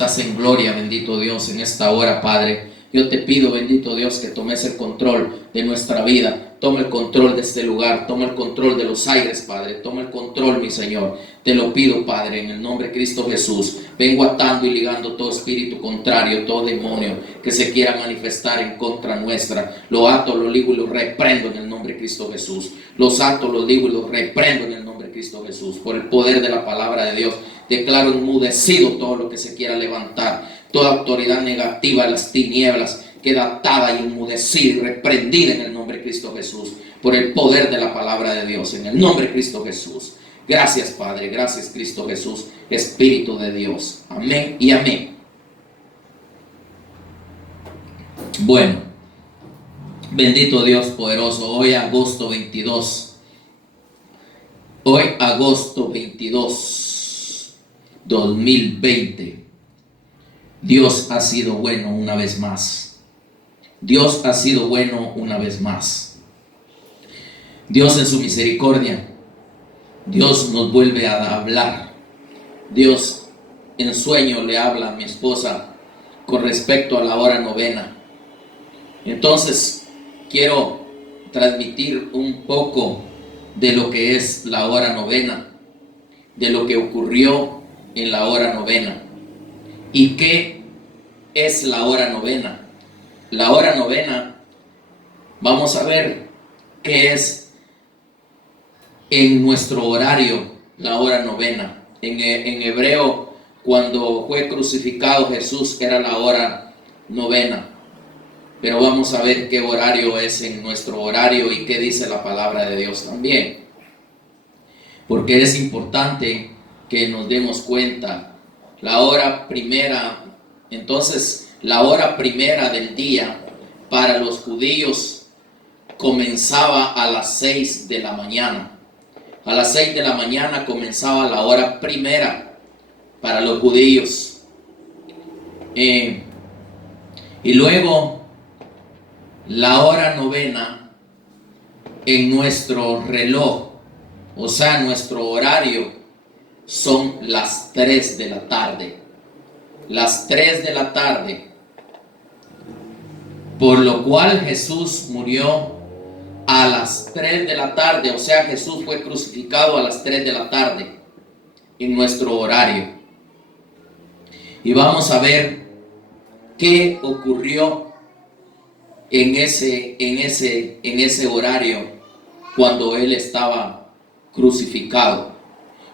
estás en gloria, bendito Dios, en esta hora, Padre. Yo te pido, bendito Dios, que tomes el control de nuestra vida. Toma el control de este lugar. Toma el control de los aires, Padre. Toma el control, mi Señor. Te lo pido, Padre, en el nombre de Cristo Jesús. Vengo atando y ligando todo espíritu contrario, todo demonio que se quiera manifestar en contra nuestra. Lo ato, lo ligo y lo reprendo en el nombre de Cristo Jesús. Los ato, los ligo y los reprendo en el nombre de Cristo Jesús. Por el poder de la palabra de Dios, declaro enmudecido todo lo que se quiera levantar. Toda autoridad negativa de las tinieblas queda atada y enmudecida y reprendida en el nombre de Cristo Jesús, por el poder de la palabra de Dios, en el nombre de Cristo Jesús. Gracias, Padre, gracias, Cristo Jesús, Espíritu de Dios. Amén y amén. Bueno, bendito Dios poderoso. Hoy agosto 22. Hoy agosto 22, 2020. Dios ha sido bueno una vez más. Dios ha sido bueno una vez más. Dios en su misericordia, Dios nos vuelve a hablar. Dios en sueño le habla a mi esposa con respecto a la hora novena. Entonces quiero transmitir un poco de lo que es la hora novena, de lo que ocurrió en la hora novena. ¿Y qué es la hora novena? La hora novena, vamos a ver qué es en nuestro horario la hora novena. En hebreo, cuando fue crucificado Jesús, era la hora novena. Pero vamos a ver qué horario es en nuestro horario y qué dice la palabra de Dios también. Porque es importante que nos demos cuenta. La hora primera, entonces la hora primera del día para los judíos comenzaba a las 6 de la mañana. A las 6 de la mañana comenzaba la hora primera para los judíos. Y luego la hora novena en nuestro reloj, o sea, nuestro horario, son las 3 de la tarde. Las 3 de la tarde. Por lo cual Jesús murió a las 3 de la tarde. O sea, Jesús fue crucificado a las 3 de la tarde en nuestro horario. Y vamos a ver qué ocurrió en ese horario cuando Él estaba crucificado.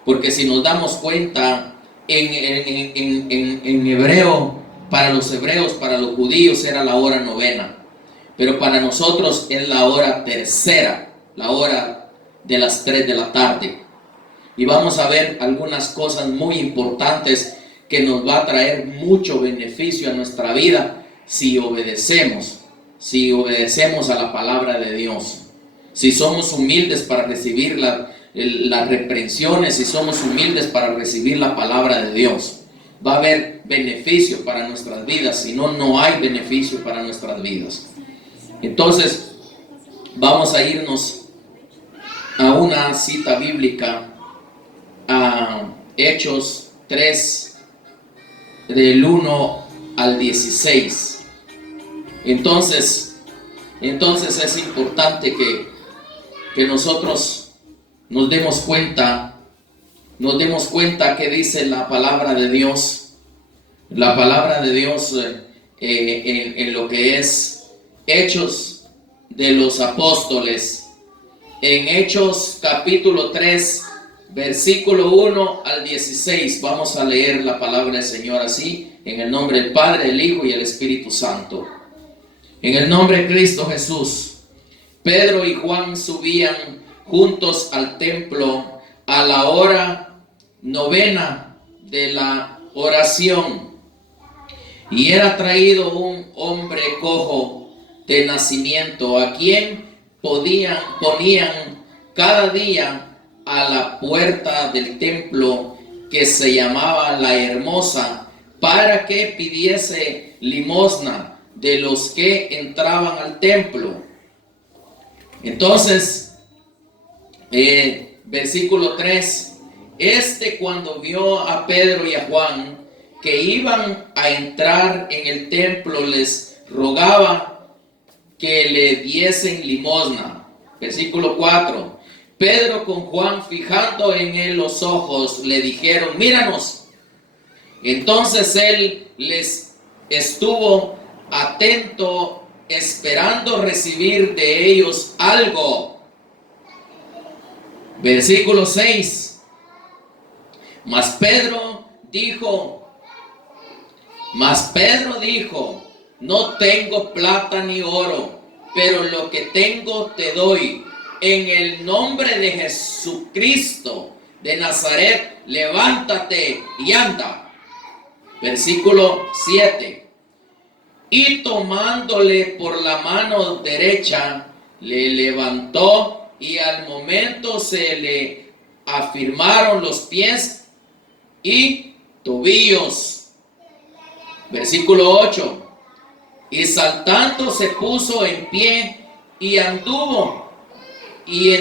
Porque si nos damos cuenta, en hebreo, para los hebreos, para los judíos era la hora novena. Pero para nosotros es la hora tercera, la hora de las 3 de la tarde. Y vamos a ver algunas cosas muy importantes que nos va a traer mucho beneficio a nuestra vida si obedecemos a la palabra de Dios. Si somos humildes para recibir las reprensiones, si somos humildes para recibir la palabra de Dios, va a haber beneficio para nuestras vidas. Si no, no hay beneficio para nuestras vidas. Entonces vamos a irnos a una cita bíblica, a Hechos 3 del 1 al 16. Entonces es importante que nosotros nos demos cuenta que dice la palabra de Dios. La palabra de Dios en lo que es Hechos de los Apóstoles. En Hechos capítulo 3, versículo 1 al 16. Vamos a leer la palabra del Señor así, en el nombre del Padre, el Hijo y el Espíritu Santo. En el nombre de Cristo Jesús, Pedro y Juan subían juntos al templo a la hora novena de la oración, y era traído un hombre cojo de nacimiento, a quien ponían cada día a la puerta del templo, que se llamaba La Hermosa, para que pidiese limosna de los que entraban al templo. Entonces, versículo 3, cuando vio a Pedro y a Juan que iban a entrar en el templo les rogaba que le diesen limosna. Versículo 4. Pedro con Juan, fijando en él los ojos, le dijeron: míranos. Entonces él les estuvo atento, esperando recibir de ellos algo. Versículo 6. Mas Pedro dijo, no tengo plata ni oro, pero lo que tengo te doy. En el nombre de Jesucristo de Nazaret, levántate y anda. Versículo 7. Y tomándole por la mano derecha, le levantó, y al momento se le afirmaron los pies y tobillos. Versículo 8. Y saltando se puso en pie y anduvo y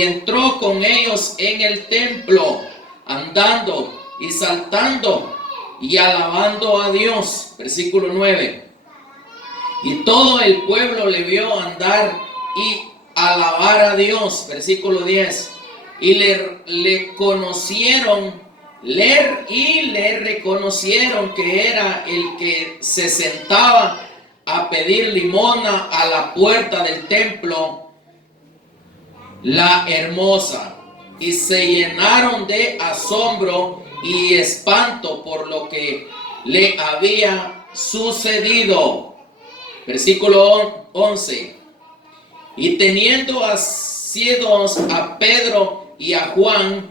entró con ellos en el templo, andando y saltando y alabando a Dios. Versículo 9. Y todo el pueblo le vio andar y alabar a Dios. Versículo 10. Y le reconocieron que era el que se sentaba a pedir limosna a la puerta del templo, la hermosa, y se llenaron de asombro y espanto por lo que le había sucedido. Versículo 11. Y teniendo asidos a Pedro y a Juan,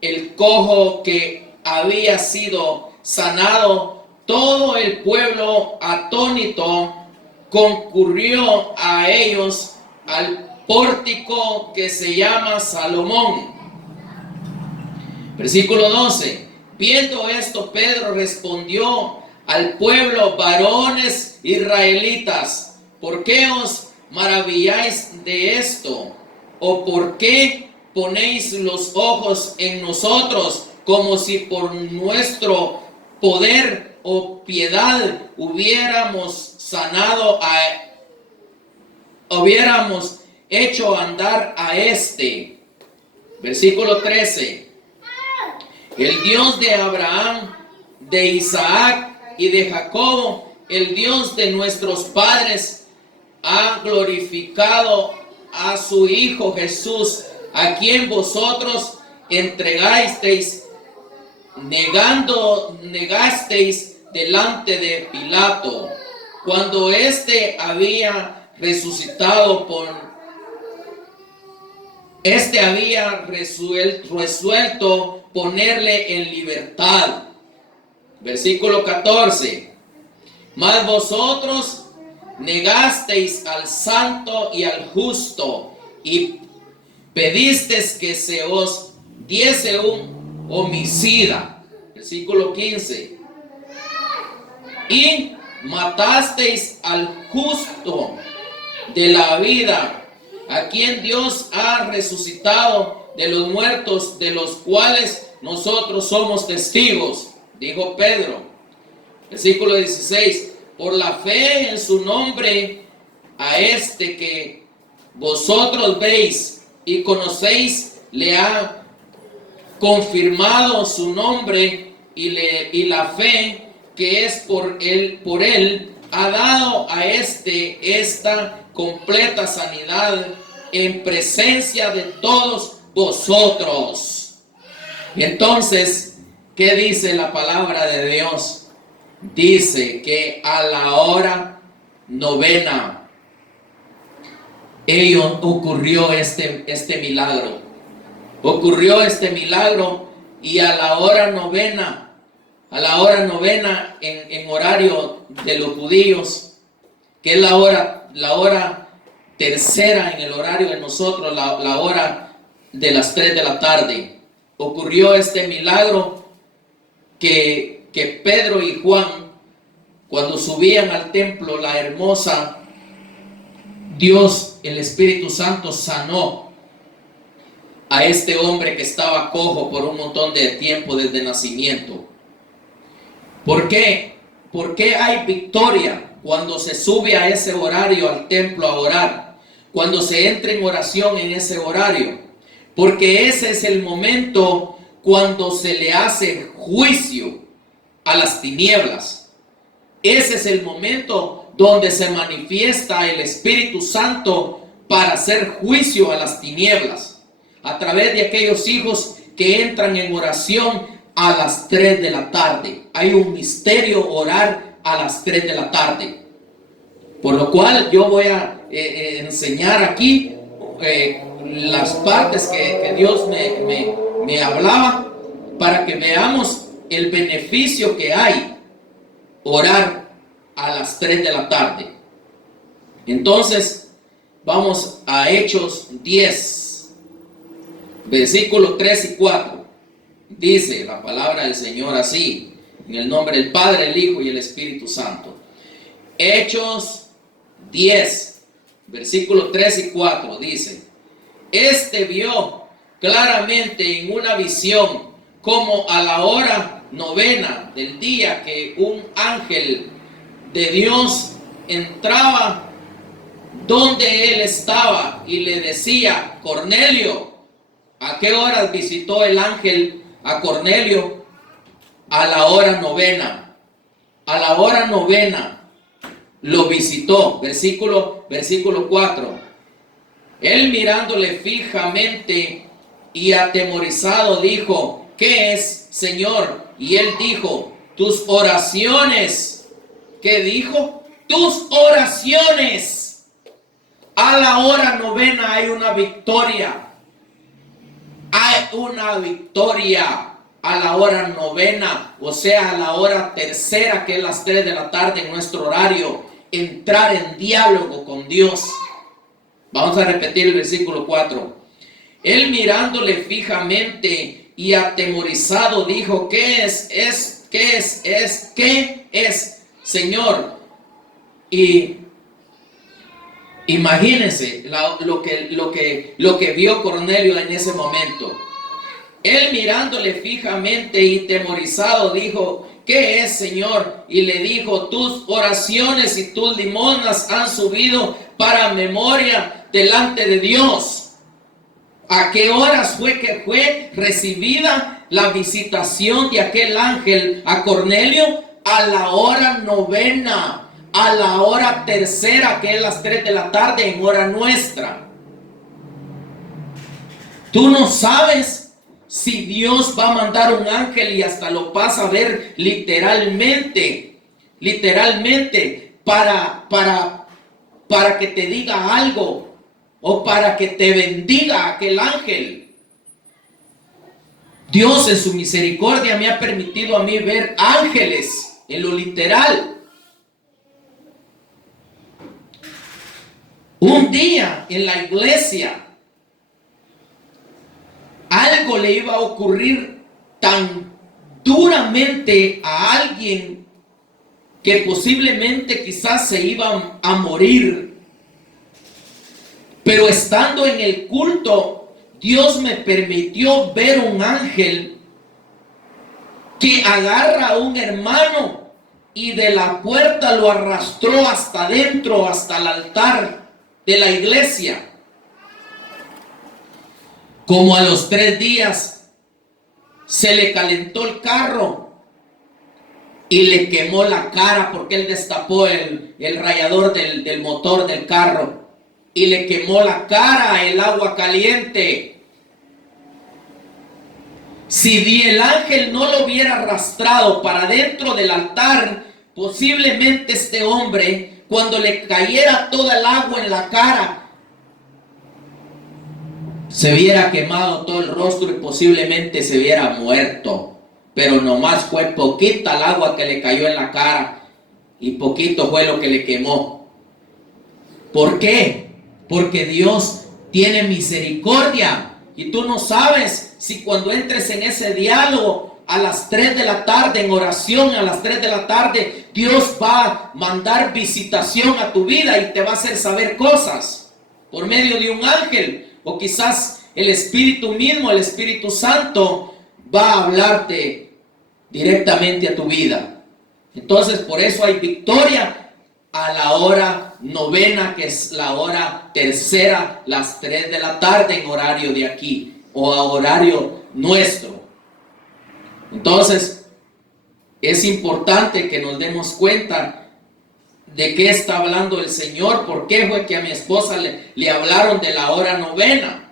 el cojo que había sido sanado, todo el pueblo atónito concurrió a ellos al pórtico que se llama Salomón. Versículo 12. Viendo esto, Pedro respondió al pueblo: varones israelitas, ¿por qué os maravilláis de esto? ¿O por qué ponéis los ojos en nosotros, como si por nuestro poder o piedad hubiéramos hecho andar a este? Versículo 13. El Dios de Abraham, de Isaac y de Jacobo, el Dios de nuestros padres, ha glorificado a su Hijo Jesús, a quien vosotros entregasteis delante de Pilato, cuando éste había resuelto ponerle en libertad. Versículo 14. Mas vosotros negasteis al santo y al justo, y pedisteis que se os diese un homicida. Versículo 15. Y matasteis al justo de la vida, a quien Dios ha resucitado de los muertos, de los cuales nosotros somos testigos, dijo Pedro. Versículo 16. Por la fe en su nombre, a este que vosotros veis y conocéis, le ha confirmado su nombre, y la fe que es por él ha dado a esta completa sanidad en presencia de todos vosotros. Y entonces, ¿qué dice la palabra de Dios? Dice que a la hora novena ocurrió este milagro. Ocurrió este milagro, y a la hora novena en horario de los judíos, que es la hora tercera en el horario de nosotros, la hora de las 3 de la tarde, ocurrió este milagro que Pedro y Juan, cuando subían al templo, la hermosa, Dios, el Espíritu Santo, sanó a este hombre que estaba cojo por un montón de tiempo desde nacimiento. ¿Por qué? ¿Por qué hay victoria cuando se sube a ese horario al templo a orar? Cuando se entra en oración en ese horario. Porque ese es el momento cuando se le hace juicio a las tinieblas. Ese es el momento donde se manifiesta el Espíritu Santo para hacer juicio a las tinieblas. A través de aquellos hijos que entran en oración a las 3 de la tarde. Hay un misterio orar a las 3 de la tarde. Por lo cual yo voy a enseñar aquí las partes que Dios me hablaba para que veamos el beneficio que hay orar a las 3 de la tarde. Entonces vamos a Hechos 10, versículos 3 y 4. Dice la palabra del Señor así, en el nombre del Padre, el Hijo y el Espíritu Santo. Hechos 10, versículos 3 y 4 dice: Este vio claramente en una visión como a la hora 9 del día que un ángel de Dios entraba donde él estaba y le decía: Cornelio. ¿A qué horas visitó el ángel a Cornelio? A la hora 9. A la hora 9 lo visitó. Versículo 4. Él mirándole fijamente y atemorizado dijo: ¿Qué es, Señor? Y él dijo: tus oraciones. ¿Qué dijo? Tus oraciones. A la hora 9 hay una victoria. Hay una victoria a la hora 9, o sea, a la hora 3, que es las 3 de la tarde en nuestro horario. Entrar en diálogo con Dios. Vamos a repetir el versículo 4. Él mirándole fijamente y atemorizado dijo: ¿Qué es, Señor? Y imagínense lo que vio Cornelio en ese momento. Él mirándole fijamente y temorizado dijo: ¿Qué es, Señor? Y le dijo: tus oraciones y tus limosnas han subido para memoria delante de Dios. ¿A qué horas fue que fue recibida la visitación de aquel ángel a Cornelio? A la hora 9, a la hora 3, que es las 3 de la tarde en hora nuestra. Tú no sabes si Dios va a mandar un ángel y hasta lo vas a ver literalmente para que te diga algo o para que te bendiga aquel ángel. Dios en su misericordia me ha permitido a mí ver ángeles en lo literal. Un día en la iglesia algo le iba a ocurrir tan duramente a alguien que posiblemente quizás se iba a morir. Pero estando en el culto, Dios me permitió ver un ángel que agarra a un hermano y de la puerta lo arrastró hasta adentro, hasta el altar de la iglesia. Como a los 3 días se le calentó el carro y le quemó la cara, porque él destapó el radiador del motor del carro y le quemó la cara el agua caliente. Si el ángel no lo hubiera arrastrado para dentro del altar, posiblemente este hombre, cuando le cayera toda el agua en la cara, se hubiera quemado todo el rostro y posiblemente se hubiera muerto. Pero nomás fue poquita el agua que le cayó en la cara y poquito fue lo que le quemó. ¿Por qué? Porque Dios tiene misericordia. Y tú no sabes si cuando entres en ese diálogo a las 3 de la tarde, en oración a las 3 de la tarde, Dios va a mandar visitación a tu vida y te va a hacer saber cosas por medio de un ángel. O quizás el Espíritu mismo, el Espíritu Santo, va a hablarte directamente a tu vida. Entonces, por eso hay victoria a la hora novena, que es la hora tercera, las 3 de la tarde en horario de aquí, o a horario nuestro. Entonces, es importante que nos demos cuenta de qué está hablando el Señor. ¿Por qué fue que a mi esposa le hablaron de la hora novena?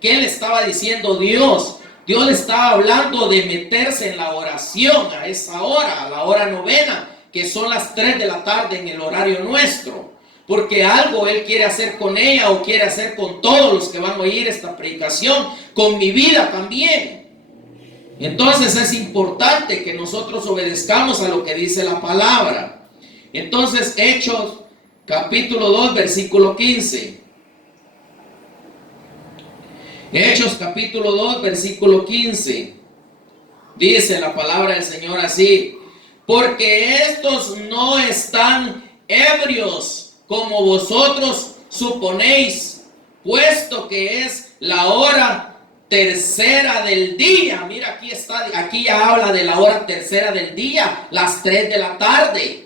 ¿Qué le estaba diciendo Dios? Dios le estaba hablando de meterse en la oración a esa hora, a la hora novena, que son las 3 de la tarde en el horario nuestro. Porque algo Él quiere hacer con ella, o quiere hacer con todos los que van a oír esta predicación, con mi vida también. Entonces es importante que nosotros obedezcamos a lo que dice la palabra. Entonces, Hechos capítulo 2, versículo 15. Hechos capítulo 2, versículo 15. Dice la palabra del Señor así: porque estos no están ebrios como vosotros suponéis, puesto que es la hora tercera del día. Mira, aquí ya habla de la hora tercera del día, las 3 de la tarde.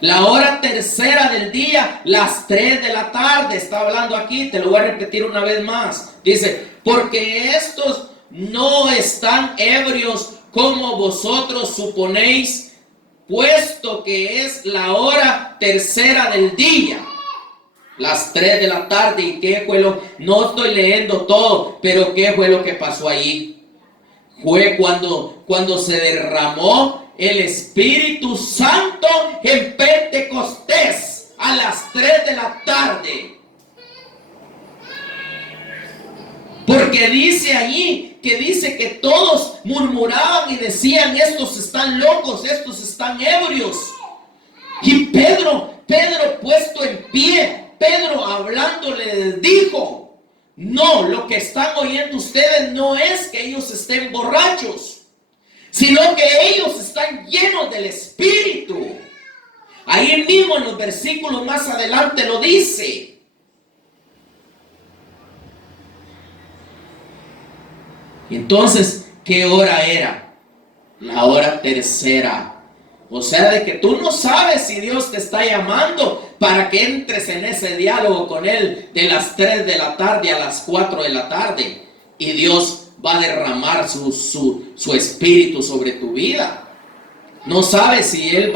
La hora tercera del día, las 3 de la tarde, está hablando aquí. Te lo voy a repetir una vez más. Dice, porque estos no están ebrios como vosotros suponéis, puesto que es la hora tercera del día, las 3 de la tarde. ¿Y qué fue no estoy leyendo todo, pero qué fue lo que pasó allí? Fue cuando se derramó el Espíritu Santo en Pentecostés a las 3 de la tarde. Porque dice allí que todos murmuraban y decían: estos están locos, estos están ebrios. Y Pedro puesto en pie, Pedro hablándole les dijo: no, lo que están oyendo ustedes no es que ellos estén borrachos, sino que ellos están llenos del Espíritu. Ahí mismo en los versículos más adelante lo dice. Entonces, ¿qué hora era? La hora tercera. O sea, de que tú no sabes si Dios te está llamando para que entres en ese diálogo con Él de las 3 de la tarde a las 4 de la tarde. Y Dios va a derramar su espíritu sobre tu vida. No sabes si Él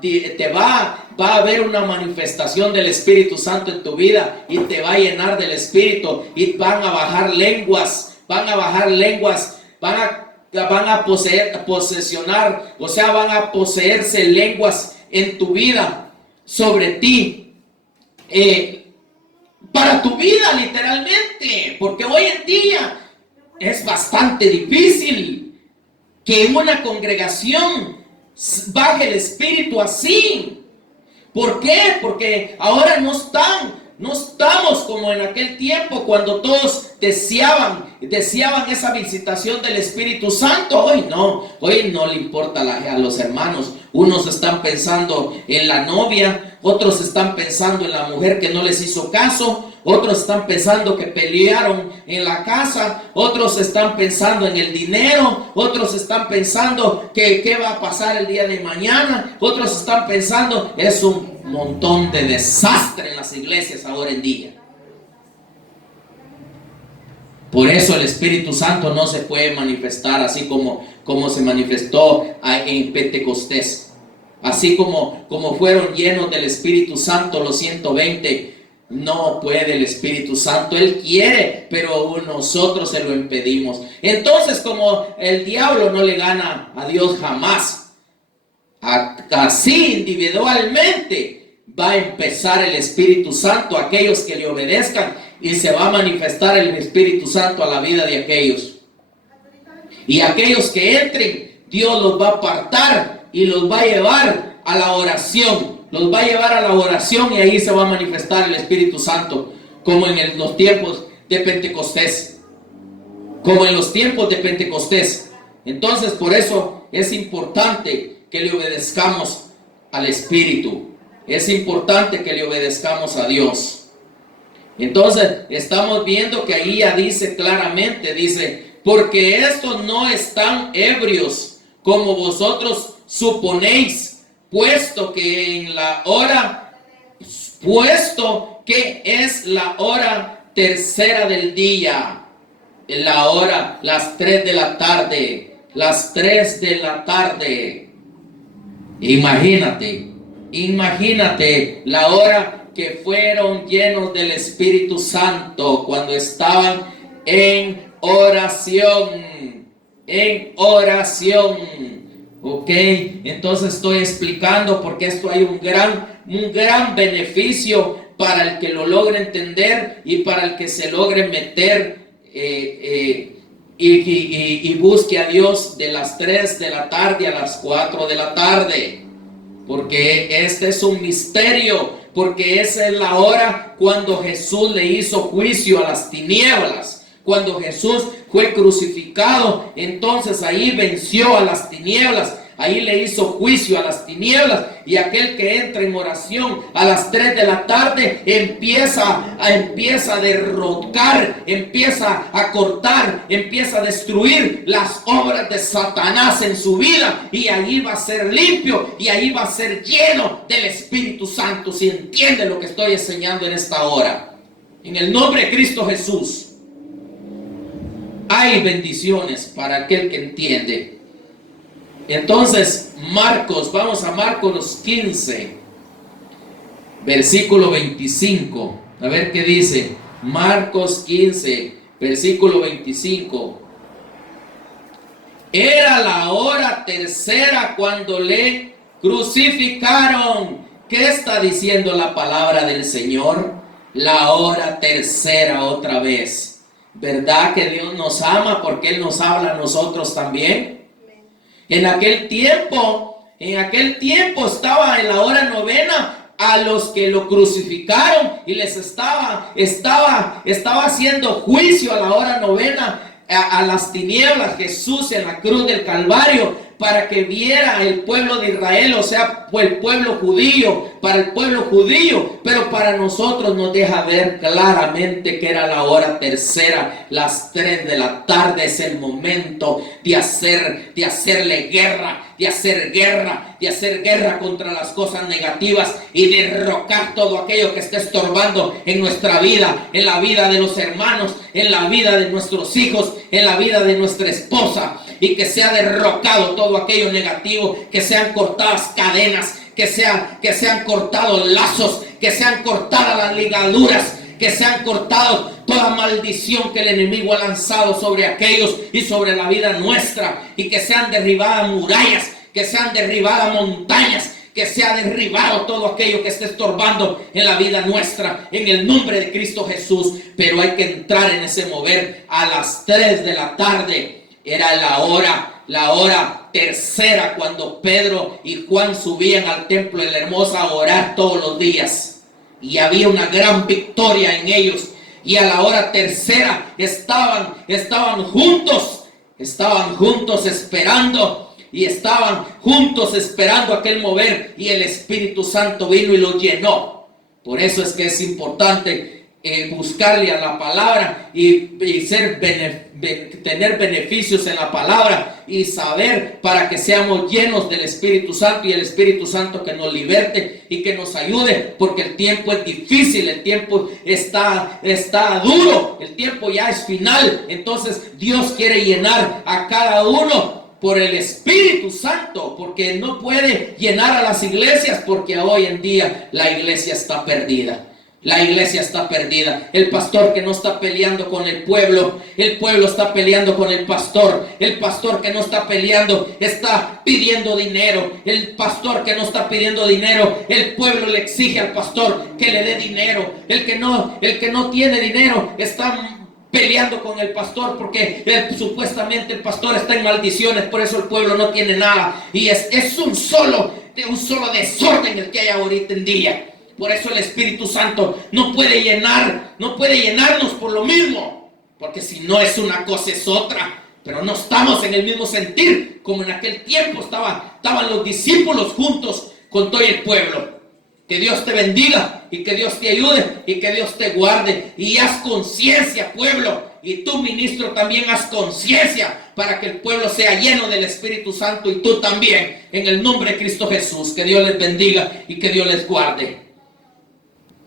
te va a haber una manifestación del Espíritu Santo en tu vida y te va a llenar del Espíritu, y van a bajar lenguas, van a posesionar, o sea, van a poseerse lenguas en tu vida, sobre ti, para tu vida literalmente, porque hoy en día es bastante difícil que en una congregación baje el Espíritu así. ¿Por qué? Porque ahora no estamos como en aquel tiempo cuando todos deseaban esa visitación del Espíritu Santo. Hoy no le importa a los hermanos. Unos están pensando en la novia, otros están pensando en la mujer que no les hizo caso, otros están pensando que pelearon en la casa, otros están pensando en el dinero, otros están pensando que qué va a pasar el día de mañana, otros están pensando, es un montón de desastre en las iglesias ahora en día. Por eso el Espíritu Santo no se puede manifestar así como se manifestó en Pentecostés. Así como fueron llenos del Espíritu Santo los 120, no puede el Espíritu Santo. Él quiere, pero nosotros se lo impedimos. Entonces, como el diablo no le gana a Dios jamás, así individualmente va a empezar el Espíritu Santo a aquellos que le obedezcan, y se va a manifestar el Espíritu Santo a la vida de aquellos. Y aquellos que entren, Dios los va a apartar y los va a llevar a la oración. Los va a llevar a la oración, y ahí se va a manifestar el Espíritu Santo, como en los tiempos de Pentecostés. Entonces, por eso es importante que le obedezcamos al Espíritu. Es importante que le obedezcamos a Dios. Entonces, estamos viendo que ahí ya dice claramente, dice, porque estos no están ebrios como vosotros suponéis, puesto que es la hora tercera del día, la hora, las 3 de la tarde, las 3 de la tarde. Imagínate la hora que fueron llenos del Espíritu Santo cuando estaban en oración. Ok, entonces estoy explicando porque esto hay un gran beneficio para el que lo logre entender y para el que se logre meter y busque a Dios de las 3 de la tarde a las 4 de la tarde. Porque este es un misterio, porque esa es la hora cuando Jesús le hizo juicio a las tinieblas. Cuando Jesús fue crucificado, entonces ahí venció a las tinieblas, ahí le hizo juicio a las tinieblas, y aquel que entra en oración a las 3 de la tarde empieza a derrocar, empieza a cortar, empieza a destruir las obras de Satanás en su vida, y ahí va a ser limpio, y ahí va a ser lleno del Espíritu Santo. Si entiende lo que estoy enseñando en esta hora, en el nombre de Cristo Jesús. Hay bendiciones para aquel que entiende. Entonces, vamos a Marcos 15, versículo 25. A ver qué dice. Marcos 15, versículo 25. Era la hora tercera cuando le crucificaron. ¿Qué está diciendo la palabra del Señor? La hora tercera otra vez. ¿Verdad que Dios nos ama porque Él nos habla a nosotros también? En aquel tiempo estaba en la hora novena a los que lo crucificaron y les estaba haciendo juicio a la hora novena a las tinieblas, Jesús en la cruz del Calvario, para que viera el pueblo de Israel, o sea, el pueblo judío, para el pueblo judío, pero para nosotros nos deja ver claramente que era la hora tercera, las 3 de la tarde es el momento de hacerle guerra, de hacer guerra contra las cosas negativas y derrocar todo aquello que esté estorbando en nuestra vida, en la vida de los hermanos, en la vida de nuestros hijos, en la vida de nuestra esposa, y que sea derrocado todo aquello negativo, que sean cortadas cadenas, que sean cortados lazos, que sean cortadas las ligaduras, que sean cortados toda maldición que el enemigo ha lanzado sobre aquellos y sobre la vida nuestra, y que sean derribadas murallas, que sean derribadas montañas, que sea derribado todo aquello que esté estorbando en la vida nuestra, en el nombre de Cristo Jesús. Pero hay que entrar en ese mover a las 3 de la tarde. Era la hora tercera cuando Pedro y Juan subían al templo de la Hermosa a orar todos los días. Y había una gran victoria en ellos. Y a la hora tercera estaban juntos esperando. Y estaban juntos esperando aquel mover. Y el Espíritu Santo vino y los llenó. Por eso es que es importante buscarle a la palabra y tener beneficios en la palabra y saber, para que seamos llenos del Espíritu Santo, y el Espíritu Santo que nos liberte y que nos ayude, porque el tiempo es difícil, el tiempo está duro, el tiempo ya es final. Entonces Dios quiere llenar a cada uno por el Espíritu Santo, porque no puede llenar a las iglesias, porque hoy en día la iglesia está perdida. La iglesia está perdida. El pastor que no está peleando con el pueblo está peleando con el pastor que no está peleando está pidiendo dinero. El pastor que no está pidiendo dinero, el pueblo le exige al pastor que le dé dinero. El que no tiene dinero está peleando con el pastor porque supuestamente el pastor está en maldiciones, por eso el pueblo no tiene nada. Y es un solo desorden el que hay ahorita en día. Por eso el Espíritu Santo no puede llenarnos por lo mismo, porque si no es una cosa es otra. Pero no estamos en el mismo sentir como en aquel tiempo estaban los discípulos juntos con todo el pueblo. Que Dios te bendiga y que Dios te ayude y que Dios te guarde. Y haz conciencia, pueblo, y tú, ministro, también haz conciencia para que el pueblo sea lleno del Espíritu Santo y tú también, en el nombre de Cristo Jesús. Que Dios les bendiga y que Dios les guarde.